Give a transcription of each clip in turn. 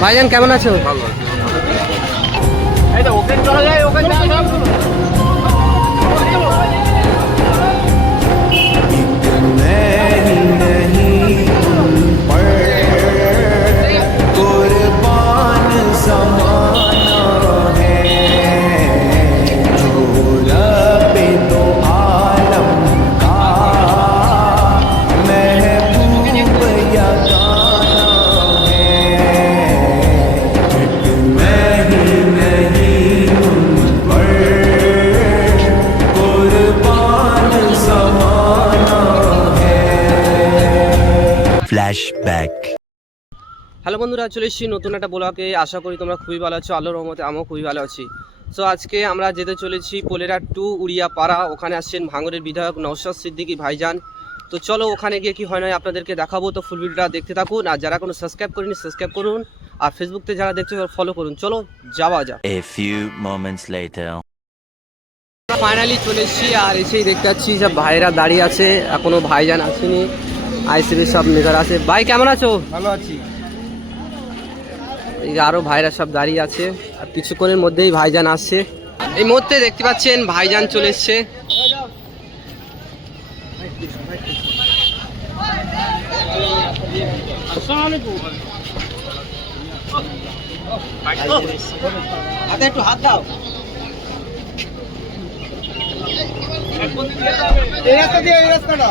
ভাইজান কেমন আছো? ভালো আছে। ফ্ল্যাশব্যাক হ্যালো বন্ধুরা চলে এসেছি নতুন একটা ব্লগে। আশা করি তোমরা খুবই ভালো আছো আল্লাহর রহমতে আমিও খুবই ভালো আছি। সো আজকে আমরা যেতে চলেছি পোলেরা টু উড়িয়াপাড়া। ওখানে আসছেন ভাঙরের বিধায়ক নওশাদ সিদ্দিকী ভাইজান। তো চলো ওখানে গিয়ে কি হয় নয় আপনাদেরকে দেখাবো। তো ফুল ভিডিওটা দেখতে থাকুন আর যারা কোনো সাবস্ক্রাইব করেনি সাবস্ক্রাইব করুন। আর ফেসবুকতে যারা দেখছ ফলো করুন। চলো যাওয়া যাক। A few moments later finally চলে এসেছি আর এসেই দেখতে পাচ্ছি যে ভাইরা দাঁড়িয়ে আছে এখনও ভাইজান আসেনি। আইসিবি সব নেতারা আছে। ভাই কেমন আছো? ভালো আছি। এই আরও ভাইরা সব দাঁড়িয়ে আছে। আর কিছুক্ষণের মধ্যেই ভাইজান আসছে। এই মুহূর্তে দেখতে পাচ্ছেন ভাইজান চলে এসছে। একটু হাত দাও। এই রাস্তা দিয়ে এই রাস্তাটা।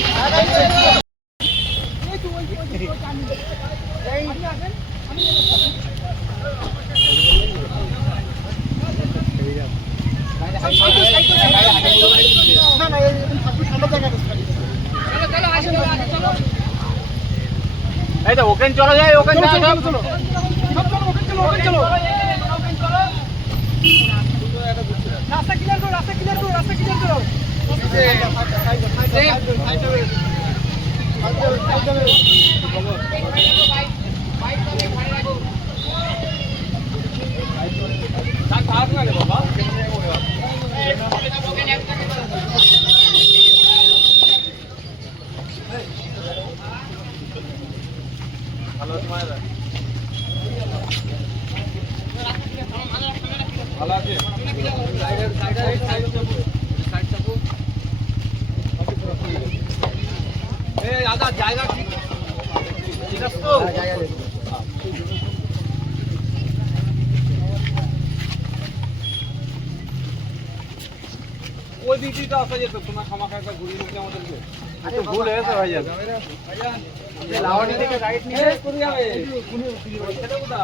এই তো ওখানে চলো যাই ওখানে চলো চলো রাস্তা ক্লিয়ার করো রাস্তা ক্লিয়ার করো রাস্তা ক্লিয়ার করো। এই দাদা জায়গা ঠিক ঠিক আছে তো ওই দিকটা আসা যেত তোমার একটা ঘুরিয়ে দিতে আমাদেরকে ভুল হয়েছে ভাই লাওয়ানি থেকে রাইট নিয়ে করে যাবে সেটা কোথা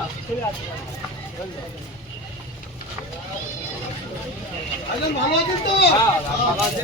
ভালো আছেন তো হ্যাঁ ভালো আছে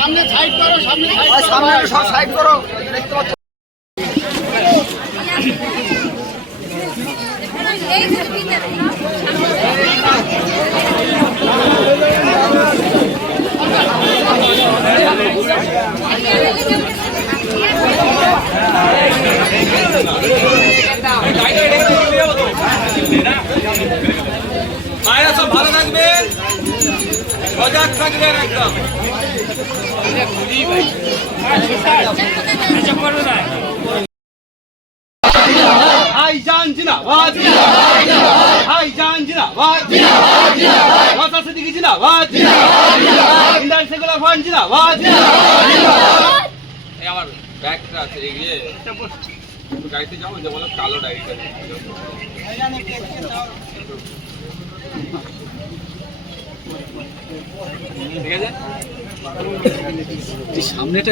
সামনে সাইড করো সামনে সামনে সব সাইড করো মায়েরা সব ভালো থাকবেন সজাগ থাকবেন একদম। ভাইজান জিন্দাবাদ ভাইজান জিন্দাবাদ। সিদ্দিকী জিন্দাবাদ ইন্দার সেগুলা খান জিন্দাবাদ এই আমার ব্যাগটা আছে এগিয়ে গাড়িতে যাব যে বলো কালো ডায়েরিটা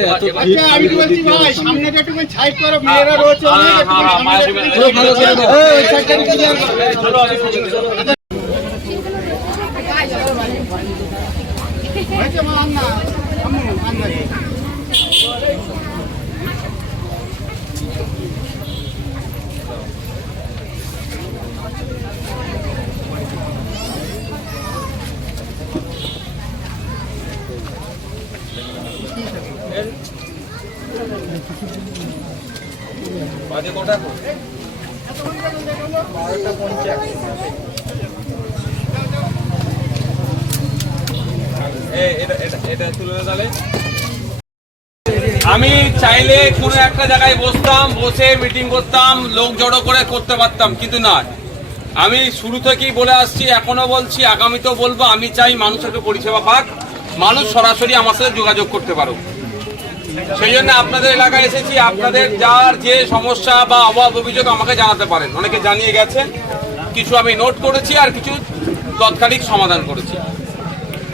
আছে আচ্ছা আমি বলছি ভাই? সামনেটা একটু ছাইড করো মেয়েরা রয়েছে অনেক, একটু হ্যাঁ, হ্যাঁ, সামনেটা হ্যাঁ, একটু ভালো করে দাও। এই, ওই সাইডটা একটু দিয়ে দাও। চলো আগে চলো, চলো। হয়েছে মা আন্না আম্মু আন্না বাজে কটা এখন? এই, এটা- এটা- এটা তুলে দে তাহলে। আমি চাইলে কোনো একটা জায়গায় বসতাম, বসে মিটিং করতাম, লোক জড়ো করে করতে পারতাম, কিন্তু না। আমি শুরু থেকেই বলে আসছি, এখনও বলছি, আগামীতেও বলব, আমি চাই মানুষকে পরিষেবা পাক, মানুষ সরাসরি আমার সাথে যোগাযোগ করতে পারো সেই জন্য আপনাদের এলাকায় এসেছি, আপনাদের যার যে সমস্যা বা অভাব অভিযোগ আমাকে জানাতে পারেন। অনেকে জানিয়ে গেছে, কিছু আমি নোট করেছি আর কিছু তৎকালিক সমাধান করেছি।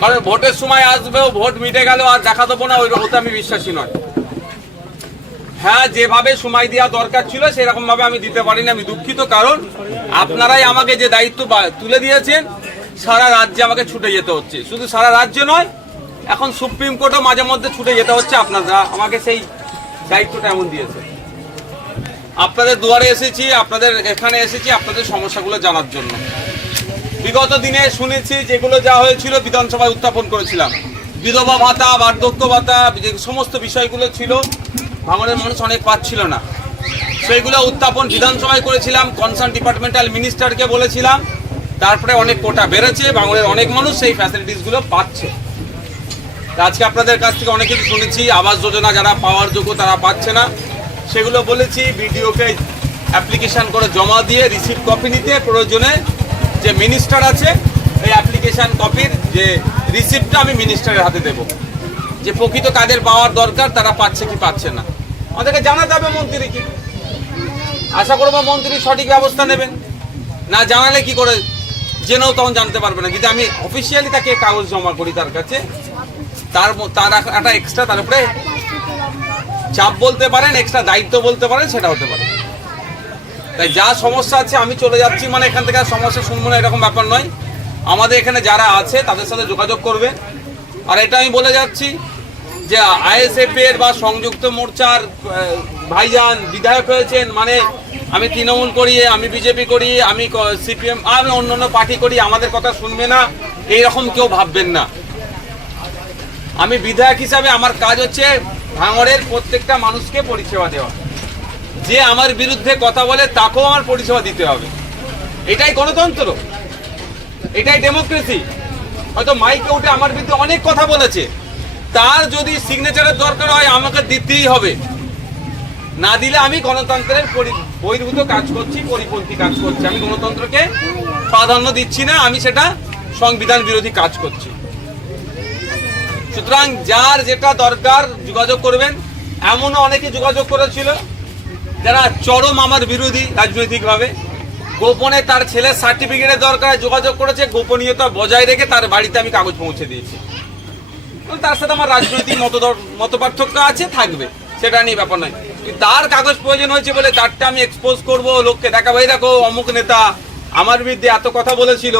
কারণ ভোটের সময় আসবেও, ভোট মিটে গেল আর দেখা দেবো না, ওই হতে আমি বিশ্বাসী নয়। হ্যাঁ যেভাবে সময় দেওয়া দরকার ছিল সেরকম ভাবে আমি দিতে পারিনি। আমি দুঃখিত, কারণ আপনারাই আমাকে যে দায়িত্ব তুলে দিয়েছেন, সারা রাজ্যে আমাকে ছুটে যেতে হচ্ছে। শুধু সারা রাজ্য নয়, এখন সুপ্রিম কোর্টও মাঝে মধ্যে ছুটে যেতে হচ্ছে। আপনারা আমাকে সেই দায়িত্বটা এমন দিয়েছে। আপনাদের দুয়ারে এসেছি, আপনাদের এখানে এসেছি, আপনাদের সমস্যাগুলো জানার জন্য। বিগত দিনে শুনেছি, যেগুলো যা হয়েছিল, বিধানসভায় উত্থাপন করেছিলাম। বিধবা ভাতা, বার্ধক্য ভাতা, যে সমস্ত বিষয়গুলো ছিল ভাঙনের মানুষ অনেক পাচ্ছিল না। সেইগুলো উত্থাপন বিধানসভায় করেছিলাম কনসার্ন ডিপার্টমেন্টাল মিনিস্টারকে বলেছিলাম। তারপরে অনেক কোটা বেড়েছে, ভাঙনের অনেক মানুষ সেই ফ্যাসিলিটিসগুলো পাচ্ছে। আজকে আপনাদের কাছ থেকে অনেক কিছু শুনেছি, আবাস যোজনা যারা পাওয়ার যোগ্য তারা পাচ্ছে না। সেগুলো বলেছি বিডিওকে অ্যাপ্লিকেশন করে জমা দিয়ে রিসিভ কপি নিতে প্রয়োজনে যে মিনিস্টার আছে, এই অ্যাপ্লিকেশন কপির যে রিসিপ্টটা আমি মিনিস্টারের হাতে দেব। যে প্রকৃত কাদের পাওয়ার দরকার, তারা পাচ্ছে কি পাচ্ছে না। আমাদেরকে জানাতে হবে মন্ত্রীকে। আশা করব মন্ত্রী সঠিক ব্যবস্থা নেবেন। না জানালে কি করে, জেনেও তখন জানতে পারবে না। কিন্তু আমি অফিসিয়ালি তাকে কাগজ জমা করি তার কাছে। তার তার এক- একটা এক্সট্রা তার উপরে চাপ বলতে পারেন এক্সট্রা দায়িত্ব বলতে পারেন, সেটা হতে পারে। তাই যা সমস্যা আছে, আমি চলে যাচ্ছি। মানে এখান থেকে আর সমস্যা শুনব না, এরকম ব্যাপার নয়। আমাদের এখানে যারা আছে, তাদের সাথে যোগাযোগ করবে। আর এটা আমি বলে যাচ্ছি যে আইএসএফ এর বা সংযুক্ত মোর্চার ভাইজান বিধায়ক হয়েছেন মানে আমি তৃণমূল করি, আমি বিজেপি করি, আমি সিপিএম, আমি অন্য অন্য পার্টি করি, আমাদের কথা শুনবে না, এইরকম কেউ ভাববেন না। আমি বিধায়ক হিসাবে আমার কাজ হচ্ছে ভাঙড়ের প্রত্যেকটা মানুষকে পরিষেবা দেওয়া। যে আমার বিরুদ্ধে কথা বলে তাকেও আমার পরিষেবা দিতে হবে। এটাই গণতন্ত্র। এটাই ডেমোক্রেসি। হয়তো মাইকে উঠে আমার বিরুদ্ধে অনেক কথা বলেছে। তার যদি সিগনেচারের দরকার হয়, আমাকে দিতেই হবে। না দিলে আমি গণতন্ত্রের বহির্ভূত কাজ করছি, পরিপন্থী কাজ করছি। আমি গণতন্ত্রকে প্রাধান্য দিচ্ছি না, আমি সেটা সংবিধান বিরোধী কাজ করছি। সুতরাং যার যেটা দরকার যোগাযোগ করবেন। এমনও অনেকে যোগাযোগ করেছিল, যারা চরম আমার বিরোধী রাজনৈতিকভাবে। গোপনে তার ছেলের সার্টিফিকেটের দরকার যোগাযোগ করেছে, গোপনীয়তা বজায় রেখে তার বাড়িতে আমি কাগজ পৌঁছে দিয়েছি। তার সাথে আমার রাজনৈতিক মত পার্থক্য আছে, থাকবে। সেটা নিয়ে ব্যাপার নয়। তার কাগজ প্রয়োজন হয়েছে বলে তারটা আমি এক্সপোজ করব, লোককে দেখাবো। এই দেখো, অমুক নেতা আমার বিরুদ্ধে এত কথা বলেছিল,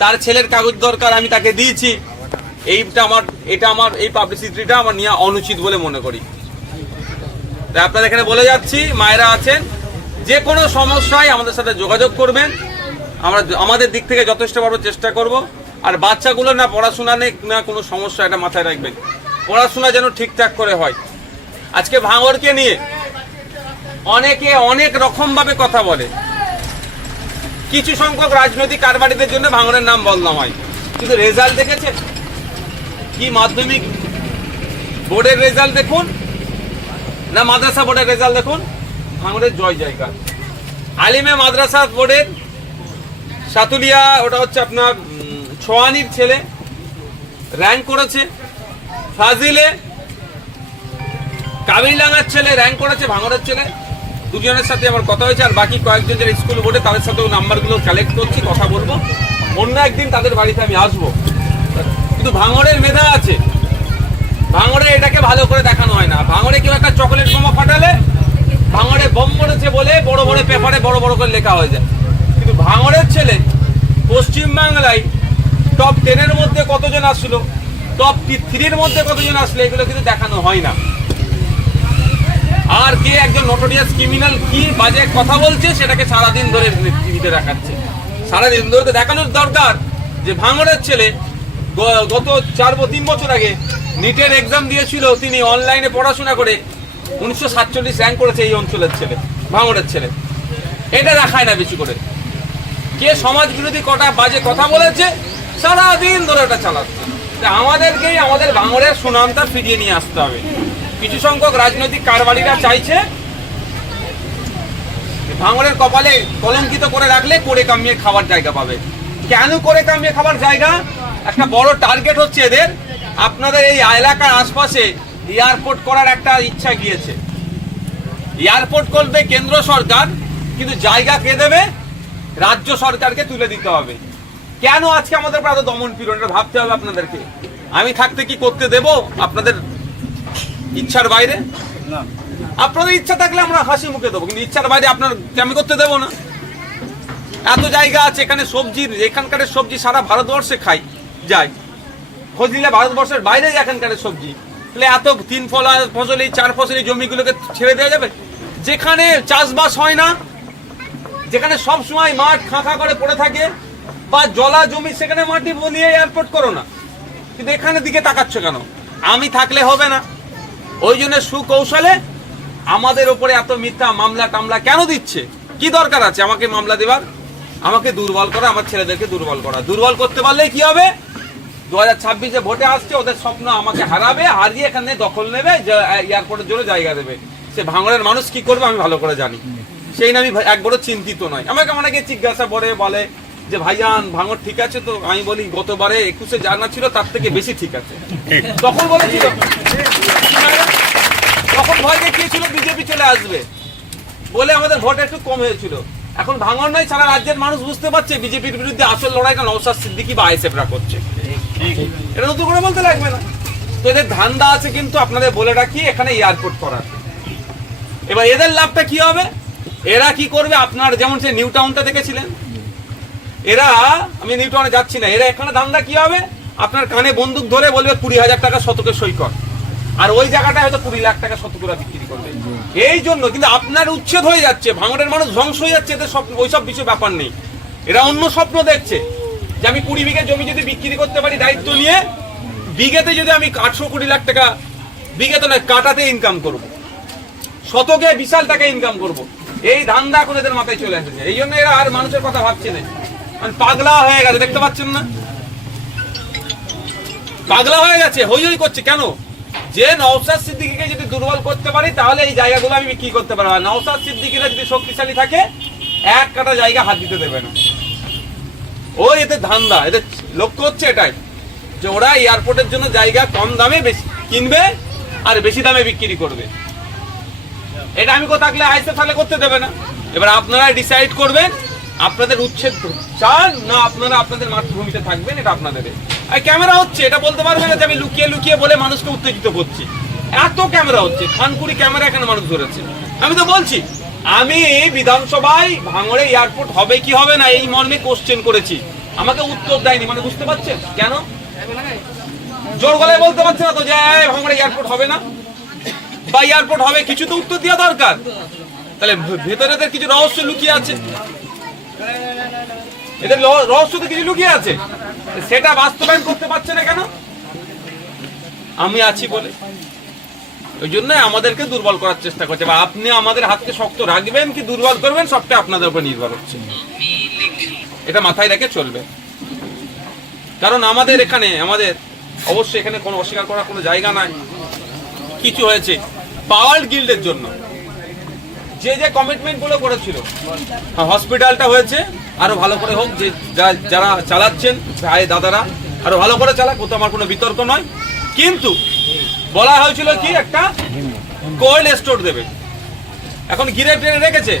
তার ছেলের কাগজ দরকার, আমি তাকে দিয়েছি। এইটা আমার, এটা আমার, এই পাবলিসিটিটা আমার নিয়ে অনুচিত বলে মনে করি। তাই আপনাদের এখানে বলে যাচ্ছি, মায়েরা আছেন, যে কোনো সমস্যায় আমাদের সাথে যোগাযোগ করবেন। আমরা আমাদের দিক থেকে যথেষ্ট পারব চেষ্টা করব। আর বাচ্চাগুলো না পড়াশোনা নেই, না কোনো সমস্যা, এটা মাথায় রাখবেন। পড়াশোনা যেন ঠিকঠাক করে হয়। আজকে ভাঙরকে নিয়ে অনেকে অনেক রকমভাবে কথা বলে। কিছু সংখ্যক রাজনৈতিক কারবারিদের জন্য ভাঙরের নাম বদনাম হয়। কিন্তু রেজাল্ট দেখেছেন? কি মাধ্যমিক বোর্ডের রেজাল্ট দেখুন? না মাদ্রাসা বোর্ডের রেজাল্ট দেখুন? ভাঙরের জয় জায়গা। আলিমে মাদ্রাসা বোর্ডের সাতুলিয়া, ওটা হচ্ছে আপনার উম, ছোয়ানির ছেলে র্যাঙ্ক করেছে। ফাজিলে কাবিরলাঙ্গার ছেলে র্যাঙ্ক করেছে ভাঙরের ছেলে। দুজনের সাথে আমার কথা হয়েছে আর বাকি কয়েকজন যারা স্কুল বোর্ডে তাদের সাথেও নাম্বারগুলো কালেক্ট করছি কথা বলব। অন্য একদিন তাদের বাড়িতে আমি আসব। কিন্তু ভাঙড়ের মেধা আছে। ভাঙড়ে এটাকে ভালো করে দেখানো হয় না। ভাঙড়ে কেউ একটা চকলেট বোমা ফাটালে ভাঙড়ে বোম মরেছে বলে বড় বড় পেপারে বড় বড় করে লেখা হয়ে যায়। কিন্তু ভাঙড়ের ছেলে পশ্চিম বাংলায় টপ টেনের মধ্যে কতজন আসলো? টপ থ্রির মধ্যে কতজন আসলো? এগুলো কিন্তু দেখানো হয় না। আর কে একজন নটোরিয়াস ক্রিমিনাল কি বাজে কথা বলছে, সেটাকে সারাদিন ধরে টিভিতে দেখাচ্ছে। সারাদিন ধরে তো দেখানোর দরকার যে ভাঙড়ের ছেলে গত চার তিন বছর আগে নিটের এক্সাম দিয়েছিল, তিনি অনলাইনে পড়াশোনা করে উনিশশো সাতচল্লিশ র্যাঙ্ক করেছে এই অঞ্চলের ছেলে ভাঙড়ের ছেলে। এটা দেখায় না বেশি করে। কে সমাজ বিরোধী কটা বাজে কথা বলেছে সারাদিন ধরে ওটা চালাচ্ছে। আমাদেরকেই আমাদের ভাঙড়ের সুনামটা ফিরিয়ে নিয়ে আসতে হবে। কিছু সংখ্যক রাজনৈতিক কারবারিরা চাইছে ভাঙড়ের কপালে কলঙ্কিত করে রাখলে করে কামিয়ে খাবার জায়গা পাবে। কেন করে কামিয়ে খাবার জায়গা? একটা বড় টার্গেট হচ্ছে এদের। আপনাদের এই এলাকার আশপাশে এয়ারপোর্ট করার একটা ইচ্ছা গিয়েছে। এয়ারপোর্ট করবে কেন্দ্র সরকার, কিন্তু জায়গা কে দেবে? রাজ্য সরকারকে তুলে দিতে হবে। কেন আজকে আমাদের এত দমন পীড়ন? এটা ভাবতে হবে আপনাদেরকে। আমি থাকতে কি করতে দেব? আপনাদের ইচ্ছার বাইরে? আপনাদের ইচ্ছা থাকলে আমরা হাসি মুখে দেবো কিন্তু ইচ্ছার বাইরে আপনার আমি করতে দেবো না? এত জায়গা আছে এখানে সবজির এখানকার সবজি সারা ভারতবর্ষে খাই যায় খোঁজ নিলে ভারতবর্ষের বাইরে এখানকার সবজি। তাহলে এত তিন ফলা ফসলি চার ফসলি জমিগুলোকে ছেড়ে দেওয়া যাবে? যেখানে চাষবাস হয় না যেখানে সব সময় মাঠ খাঁখা করে পড়ে থাকে বা জলা জমি, সেখানে মাটি বলিয়ে এয়ারপোর্ট করো না। কিন্তু এখানে দিকে তাকাচ্ছ কেন? আমি থাকলে হবে না। ওই জন্য সুকৌশলে আমাদের ওপরে এত মিথ্যা মামলা টামলা কেন দিচ্ছে? কি দরকার আছে আমাকে মামলা দেবার? আমাকে দুর্বল করা, আমার ছেলেদেরকে দুর্বল করা। দুর্বল করতে পারলে কি হবে? দু হাজার ছাব্বিশে ভোটে আসছে, ওদের স্বপ্ন আমাকে হারাবে, হারিয়ে এখানে দখল নেবে এয়ারপোর্টের জন্য জায়গা দেবে। সে ভাঙড়ের মানুষ কি করবে আমি ভালো করে জানি। সেই নিয়ে আমি একবারও চিন্তিত নয়। আমাকে অনেকে জিজ্ঞাসা করে, বলে যে ভাইয়ান ভাঙড় ঠিক আছে তো? আমি বলি, গতবারে একুশে জানা ছিল, তার থেকে বেশি ঠিক আছে। তখন বলেছিল। তখন ভয় দেখিয়েছিল, বিজেপি চলে আসবে। বলে আমাদের ভোট একটু কম হয়েছিল। এখন ভাঙন নয়, সারা রাজ্যের মানুষ বুঝতে পারছে, বিজেপির বিরুদ্ধে আসল লড়াইটা নৌসাদ সিদ্দিকি বা আইসেফরা করছে। এটা নতুন করে বলতে লাগবে না। তো এদের ধান্দা আছে কিন্তু আপনাদের বলে রাখি, এখানে এয়ারপোর্ট করার। এবার এদের লাভটা কি হবে? এরা কি করবে? আপনার যেমন সে নিউ টাউনটা দেখেছিলেন। এরা, আমি নিউ টাউনে যাচ্ছি না, এরা এখানে ধান্দা কি হবে? আপনার কানে বন্দুক ধরে বলবে কুড়ি হাজার টাকা শতকে সই কর। আর ওই জায়গাটা হয়তো কুড়ি লাখ টাকা শতকরা বিক্রি করবে। এই জন্য, কিন্তু আপনার উচ্ছেদ হয়ে যাচ্ছে, ভাঙড়ের মানুষ ধ্বংস হয়ে যাচ্ছে, এদের স্বপ্ন ওইসব বিষয় ব্যাপার নেই। এরা অন্য স্বপ্ন দেখছে, যে আমি কুড়ি বিঘে জমি যদি বিক্রি করতে পারি দায়িত্ব নিয়ে, বিঘেতে যদি আমি আটশো কুড়ি লাখ টাকা, বিঘেতে নয়, কাটাতে ইনকাম করব। শতকে বিশাল টাকা ইনকাম করব। এই ধান্দা এখন এদের মাথায় চলে এসেছে। এই জন্য এরা আর মানুষের কথা ভাবছে না। পাগলা হয়ে গেছে, দেখতে পাচ্ছেন না? পাগলা হয়ে গেছে, হই হই করছে, কেন? যে নওসাদ সিদ্দিকিকে যদি দুর্বল করতে পারি, তাহলে এই জায়গাগুলো আমি বিক্রি করতে পারব? আর নওসাদ সিদ্দিকিরা যদি শক্তিশালী থাকে, এক কাটা জায়গা হাত দিতে দেবে না। ও এদের ধান্দা, এদের লক্ষ্য হচ্ছে এটাই, যে ওরা এয়ারপোর্টের জন্য জায়গা কম দামে বেশি কিনবে আর বেশি দামে বিক্রি করবে। এটা আমি থাকলে আইসে তাহলে করতে দেবে না। এবার আপনারা ডিসাইড করবেন আপনাদের উচ্ছেদ চান? না, আপনারা আপনাদের মাতৃভূমিতে থাকবেন, এটা আপনাদের। আর ক্যামেরা হচ্ছে, এটা বলতে পারবে না যে আমি লুকিয়ে লুকিয়ে বলে মানুষকে উত্তেজিত করছি। এত ক্যামেরা হচ্ছে, খানকুড়ি ক্যামেরা এখানে মানুষ ধরেছে। আমি তো বলছি, আমি বিধানসভায় ভাঙড়ে এয়ারপোর্ট হবে কি হবে না, এই মর্মে কোশ্চেন করেছি। আমাকে উত্তর দেয়নি মানে বুঝতে পারছেন? কেন? জোর গলায় বলতে পারছে না তো যে ভাঙড়ে এয়ারপোর্ট হবে না? বা এয়ারপোর্ট হবে, কিছু তো উত্তর দেওয়া দরকার। তাহলে ভেতরে কিছু রহস্য লুকিয়ে আছে। এদের রহস্য তো কিছু লুকিয়ে আছে? সেটা বাস্তবায়ন করতে পারছে না কেন? আমি আছি বলে। ওই জন্য আমাদেরকে দুর্বল করার চেষ্টা করছে। বা আপনি আমাদের হাতকে শক্ত রাখবেন কি দুর্বল করবেন, সবটা আপনাদের উপর নির্ভর হচ্ছে। এটা মাথায় রেখে চলবে। কারণ আমাদের এখানে, আমাদের অবশ্যই এখানে কোনো অস্বীকার করার কোনো জায়গা নাই। কিছু হয়েছে পাওয়ার গিল্ডের জন্য। যে যে কমিটমেন্টগুলো করেছিল। হসপিটালটা হয়েছে, আরও ভালো করে হোক, যে যারা চালাচ্ছেন, ভাই, দাদারা, আরও ভালো করে চালাক ও তো আমার কোনো বিতর্ক নয়। কিন্তু বলা হয়েছিল কি, একটা কোল্ড স্টোর দেবে। এখন ঘিরে টেনে রেখেছে,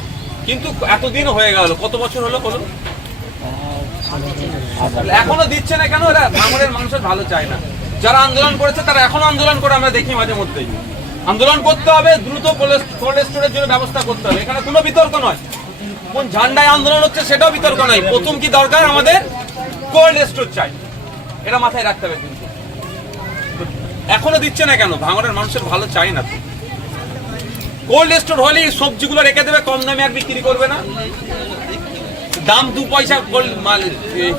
কিন্তু এতদিন হয়ে গেল, কত বছর হলো বলুন? এখনও দিচ্ছে না কেন? এরা ভাঙড়ের মানুষের ভালো চায় না। যারা আন্দোলন করেছে, তারা এখনও আন্দোলন করে, আমরা দেখি মাঝে মধ্যেই। আন্দোলন করতে হবে, দ্রুত কোল্ড স্টোরের জন্য ব্যবস্থা করতে হবে। এখানে কোনো বিতর্ক নয়। কোন ঝান্ডায় আন্দোলন হচ্ছে সেটাও বিতর্ক নয়। প্রথম কি দরকার? আমাদের কোল্ড স্টোর চাই। এটা মাথায় রাখতে হবে কিন্তু। এখনও দিচ্ছে না কেন? ভাঙড়ের মানুষের ভালো চাই না। কোল্ড স্টোর হলেই সবজিগুলো রেখে দেবে, কম দামে আর বিক্রি করবে না। দাম দু পয়সা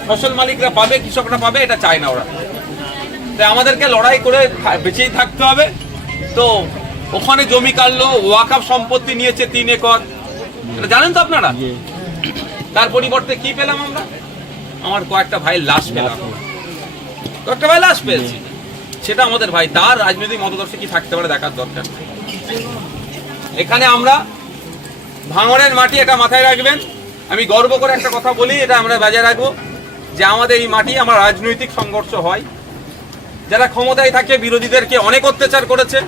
ফসল মালিকরা পাবে, কৃষকরা পাবে, এটা চায় না ওরা। তাই আমাদেরকে লড়াই করে বেঁচেই থাকতে হবে। তো ওখানে জমি কাটলো ওয়াকাফ সম্পত্তি নিয়েছে তিন একর। জানেন তো আপনারা? তার পরিবর্তে কি পেলাম আমরা? আমার কয়েকটা ভাই লাশ পেলাম। কয়েকটা ভাই লাশ পেয়েছি। সেটা আমাদের ভাই। তার রাজনৈতিক মতদর্শী কি থাকতে পারে দেখার দরকার এখানে আমরা ভাঙড়ের মাটি এটা মাথায় রাখবেন। আমি গর্ব করে একটা কথা বলি এটা আমরা বজায় রাখব যে আমাদের এই মাটি আমার রাজনৈতিক সংঘর্ষ হয়। যারা ক্ষমতায় থাকে বিরোধীদেরকে অনেক অত্যাচার করেছে।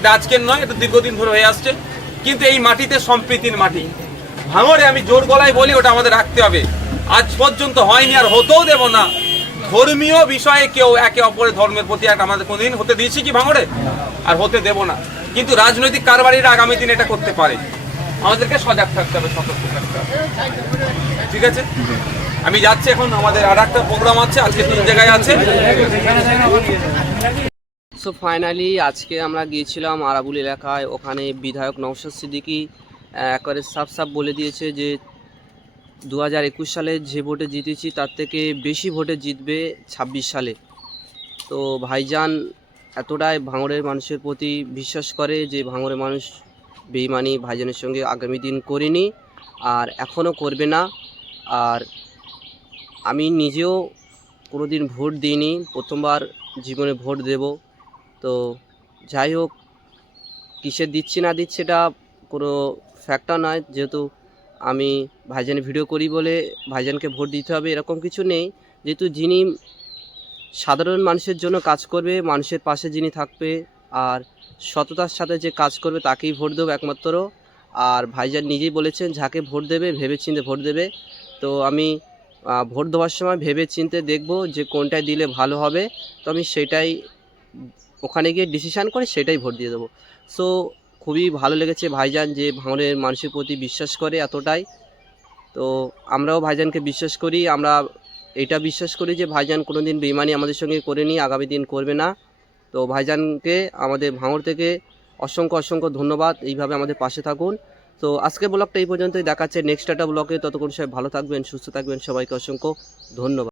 এটা আজকের নয়, এটা দীর্ঘদিন ধরে হয়ে আসছে। কিন্তু এই মাটিতে সম্প্রীতির মাটি। ভাঙরে আমি জোর গলায় বলি, ওটা আমাদের রাখতে হবে। আজ পর্যন্ত হয়নি আর হতেও দেব না। ধর্মীয় বিষয়ে কেউ একে অপরের ধর্মের প্রতি একটা আমাদের কোনোদিন হতে দিয়েছি কি ভাঙড়ে? আর হতে দেব না। কিন্তু রাজনৈতিক কারবারিরা আগামী দিনে এটা করতে পারে। আমাদেরকে সজাগ থাকতে হবে, সতর্ক থাকতে হবে। ঠিক আছে? আমি যাচ্ছি এখন, আমাদের আর একটা প্রোগ্রাম আছে, আজকে তিন জায়গায় আছে। সো ফাইনালি আজকে আমরা গিয়েছিলাম আরাবুল এলাকায়। ওখানে বিধায়ক নৌশাদ সিদ্দিকি একবারে সাফ সাফ বলে দিয়েছে যে দু হাজার একুশ সালে যে ভোটে জিতেছি, তার থেকে বেশি ভোটে জিতবে ছাব্বিশ সালে। তো ভাইজান এতটাই ভাঙড়ের মানুষের প্রতি বিশ্বাস করে যে, ভাঙড়ের মানুষ বেইমানি ভাইজানের সঙ্গে আগামী দিন করেনি, আর এখনও করবে না। আর আমি নিজেও কোনো দিন ভোট দিইনি, প্রথমবার জীবনে ভোট দেব। তো যাই হোক কিসের দিচ্ছি না দিচ্ছি এটা কোনো ফ্যাক্টর নয়। যেহেতু আমি ভাইজানের ভিডিও করি বলে ভাইজানকে ভোট দিতে হবে এরকম কিছু নেই। যেহেতু যিনি সাধারণ মানুষের জন্য কাজ করবে, মানুষের পাশে যিনি থাকবে আর সততার সাথে যে কাজ করবে তাকেই ভোট দেবো একমাত্র। আর ভাইজান নিজেই বলেছেন, যাকে ভোট দেবে ভেবে চিন্তে ভোট দেবে। তো আমি ভোট দেওয়ার সময় ভেবে চিন্তে দেখব যে কোনটায় দিলে ভালো হবে। তো আমি সেটাই ওখানে গিয়ে ডিসিশান করে সেটাই ভোট দিয়ে দেবো। সো খুবই ভালো লেগেছে ভাইজান যে ভাঙনের মানুষের প্রতি বিশ্বাস করে এতটাই। তো আমরাও ভাইজানকে বিশ্বাস করি, আমরা এটা বিশ্বাস করি যে ভাইজান কোনো দিন বেইমানি আমাদের সঙ্গে করেনি আগামী দিন করবে না। তো ভাইজানকে, আমাদের ভাঙর থেকে অসংখ্য অসংখ্য ধন্যবাদ, এইভাবে আমাদের পাশে থাকুন। তো আজকে ব্লগটা এই পর্যন্তই, দেখাচ্ছে নেক্সট একটা ব্লগে। ততক্ষণ সবাই ভালো থাকবেন, সুস্থ থাকবেন, সবাইকে অসংখ্য ধন্যবাদ।